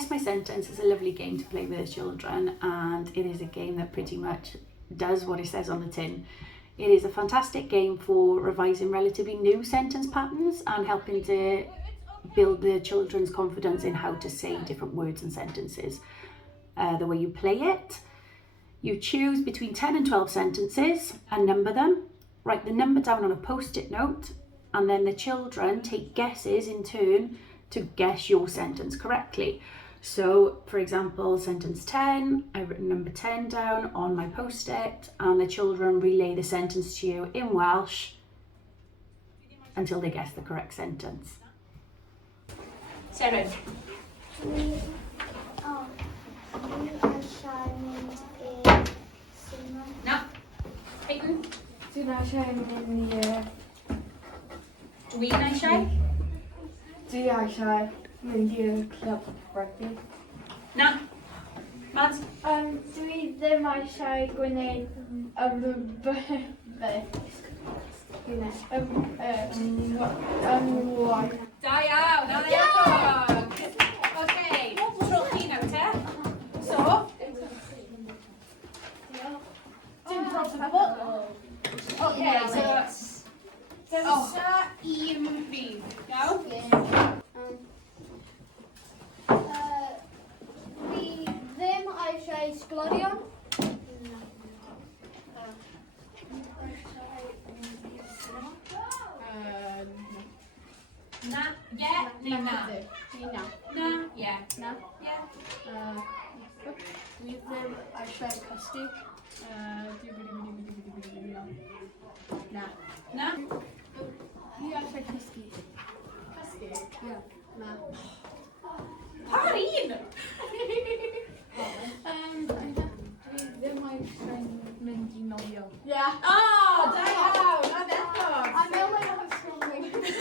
Guess My Sentence is a lovely game to play with the children, and it is a game that pretty much does what it says on the tin. It is a fantastic game for revising relatively new sentence patterns and helping to build the children's confidence in how to say different words and sentences. The way you play it, you choose between 10 and 12 sentences and number them. Write the number down on a post-it note, and then the children take guesses in turn to guess your sentence correctly. So, for example, sentence 10, I've written number 10 down on my post-it, and the children relay the sentence to you in Welsh until they guess the correct sentence. Seren. Na. Peyton. Dwi'n eisiau mynd i'r... Dwi'n eisiau. Dwi eisiau mynd i'r clwb rygbi. Na. Mads. Dwi ddim eisiau gwneud waith. Da iawn, na iawn. Okay, trwch chi nawr te. So. Dim problem. Okay, so un fi. Iawn? Fi ddim eisiau sglodion. Na, yeah, neu na? Na. Na, yeah. Na. Yeah. Dwi ddim eisiau cysgu. Na. Na? Dwi eisiau cysgu. Cysgu? Ie. Na. Pa'r un? Dwi ddim eisiau mynd i nofio. Ah!